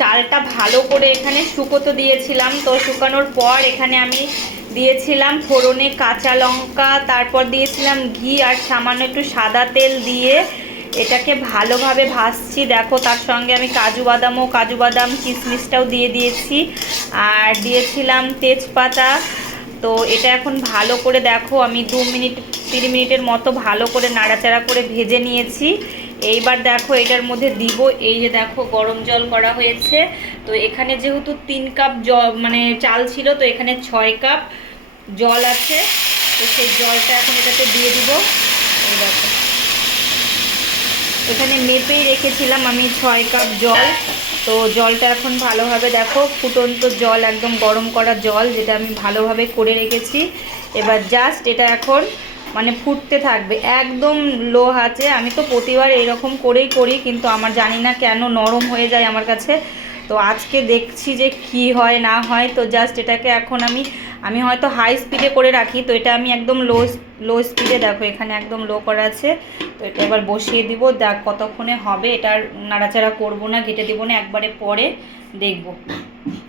চালটা ভালো করে এখানে শুকোতে দিয়েছিলাম, তো শুকানোর পর এখানে আমি দিয়েছিলাম ফোড়নে কাঁচা লঙ্কা, তারপর দিয়েছিলাম ঘি আর সামান্য একটু সাদা তেল দিয়ে এটাকে ভালোভাবে ভাজছি। দেখো তার সঙ্গে আমি কাজু বাদাম কিশমিশটাও দিয়ে দিয়েছি আর দিয়েছিলাম তেজপাতা। তো এটা এখন ভালো করে দেখো আমি 2-3 মিনিটের মতো ভালো করে নাড়াচাড়া করে ভেজে নিয়েছি। এইবার দেখো এটার মধ্যে দিব, এই যে দেখো গরম জল করা হয়েছে। তো এখানে যেহেতু 3 কাপ জল মানে চাল ছিল, তো এখানে 6 কাপ জল আছে। তো সেই জলটা এখন এটাতে দিয়ে দিব। এই দেখো এখানে মেপেই রেখেছিলাম আমি 6 কাপ জল। তো জলটা এখন ভালোভাবে দেখো ফুটন্ত জল, একদম গরম করা জল, যেটা আমি ভালোভাবে করে রেখেছি। এবার জাস্ট এটা এখন মানে ফুটতে থাকবে একদম লো আঁচে। আমি তো প্রতিবার এরকম করেই করি, কিন্তু আমার জানি না কেন নরম হয়ে যায় আমার কাছে। তো আজকে দেখছি যে কি হয় না হয়। তো জাস্ট এটাকে এখন আমি হয়তো হাই স্পিডে করে রাখি, তো এটা আমি একদম লো স্পিডে, দেখো এখানে একদম লো করা আছে। তো এটা এবার বসিয়ে দিব, দেখ কতক্ষণে হবে। এটার নাড়াচাড়া করব না, ঘেটে দেবো না, একবারে পরে দেখব।